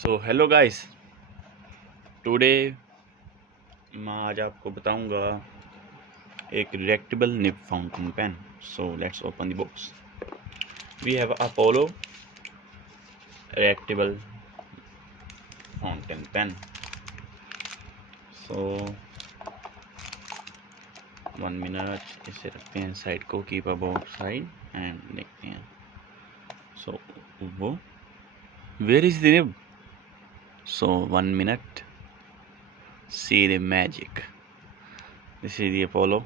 So hello guys, today मैं आज आपको बताऊंगा एक retractable nib fountain pen. So let's open the box. We have Apollo retractable fountain pen. So 1 minute इसे रखते हैं साइड को, कीप अबाउट साइड एंड देखते हैं। सो वो where is the nib? So 1 minute, see the magic. This is the Apollo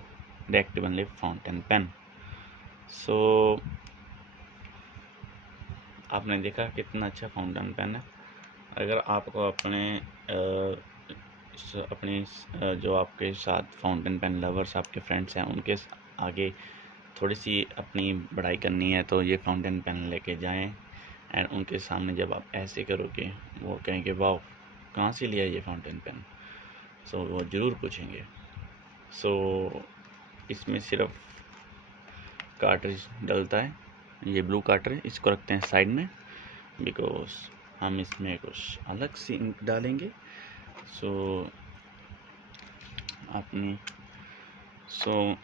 retractable nib fountain pen. So आपने देखा कितना अच्छा फाउंटेन पेन है। अगर आपको अपने जो आपके साथ फाउंटेन पेन लवर्स, आपके फ्रेंड्स हैं, उनके आगे थोड़ी सी अपनी बढ़ाई करनी है तो ये फाउंटेन पेन लेके जाएं। एंड उनके सामने जब आप ऐसे करोगे वो कहेंगे वाह, कहाँ से लिया ये फाउंटेन पेन। सो वो ज़रूर पूछेंगे। सो इसमें सिर्फ कार्ट्रिज डलता है, ये ब्लू कार्ट्रिज, इसको रखते हैं साइड में बिकॉज हम इसमें कुछ अलग सी इंक डालेंगे। सो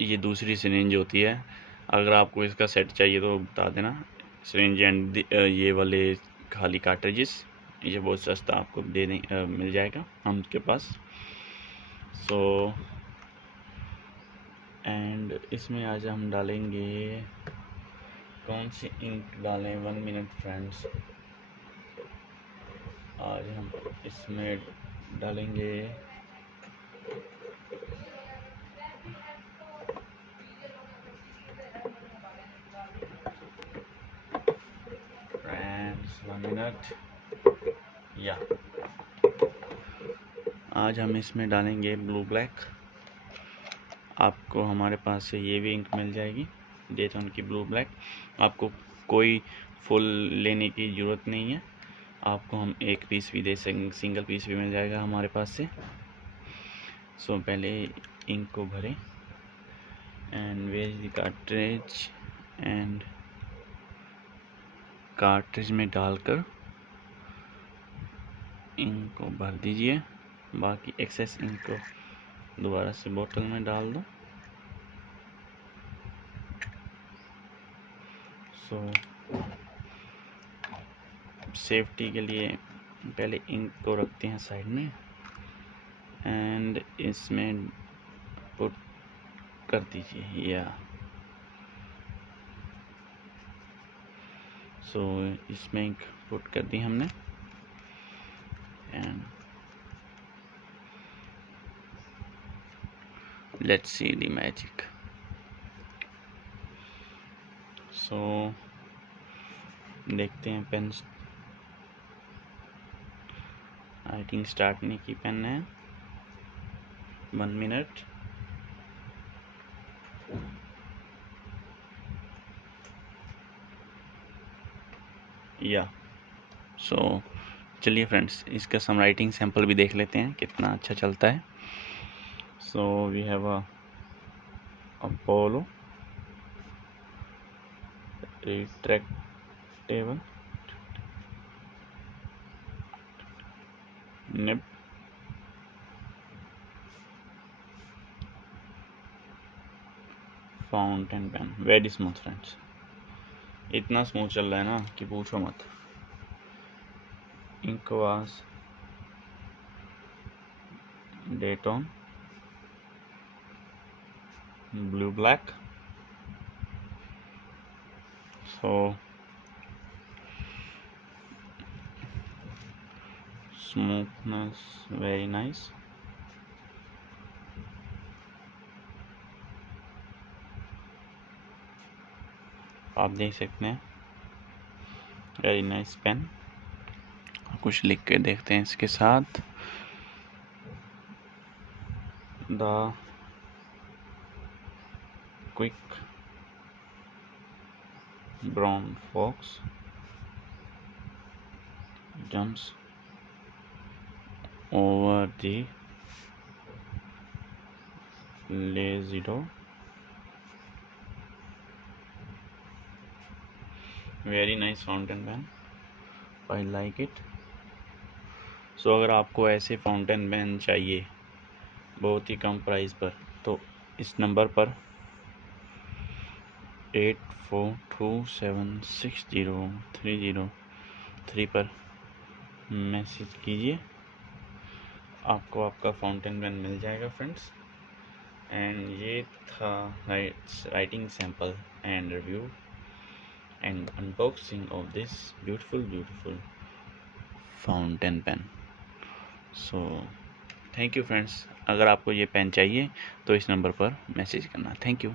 ये दूसरी सिरिंज होती है। अगर आपको इसका सेट चाहिए तो बता देना। सिरिंज एंड ये वाले खाली कार्ट्रिजेस, ये बहुत सस्ता आपको मिल जाएगा हमके पास। सो एंड इसमें आज हम डालेंगे, कौन सी इंक डालें? 1 मिनट फ्रेंड्स। आज हम इसमें डालेंगे फ्रेंड्स 1 मिनट या आज हम इसमें डालेंगे ब्लू ब्लैक। आपको हमारे पास से ये भी इंक मिल जाएगी, डेटन की ब्लू ब्लैक। आपको कोई फुल लेने की ज़रूरत नहीं है, आपको हम एक पीस भी दे सकेंगे, सिंगल पीस भी मिल जाएगा हमारे पास से। सो पहले इंक को भरें and where the cartridge, and cartridge में डालकर इंक को भर दीजिए। बाकी एक्सेस इंक को दोबारा से बोतल में डाल दो। सो सेफ्टी के लिए पहले इंक को रखते हैं साइड में एंड इसमें पुट कर दीजिए या सो इसमें इंक पुट कर दी हमने and let's see the magic. So देखते हैं पेन राइटिंग स्टार्ट नहीं की, पेन है 1 मिनट। या सो चलिए फ्रेंड्स, इसका सम राइटिंग सैंपल भी देख लेते हैं कितना अच्छा चलता है। So we have Apollo retractable nib fountain pen, very smooth friends. इतना स्मूथ चल रहा है ना कि पूछो मत। Ink was Dayton blue black. So smoothness very nice. आप देख सकते हैं, वेरी नाइस पेन। कुछ लिख के देखते हैं इसके साथ। The quick brown fox jumps over the lazy dog। Very nice fountain pen. I like it. So अगर आपको ऐसे फाउंटेन पेन चाहिए बहुत ही कम प्राइस पर, तो इस नंबर पर 8427603003 पर मैसेज कीजिए, आपको आपका फाउंटेन पेन मिल जाएगा फ्रेंड्स। एंड ये था writing sample and review and unboxing of this beautiful fountain pen. So thank you friends. अगर आपको ये पेन चाहिए तो इस नंबर पर मैसेज करना। Thank you.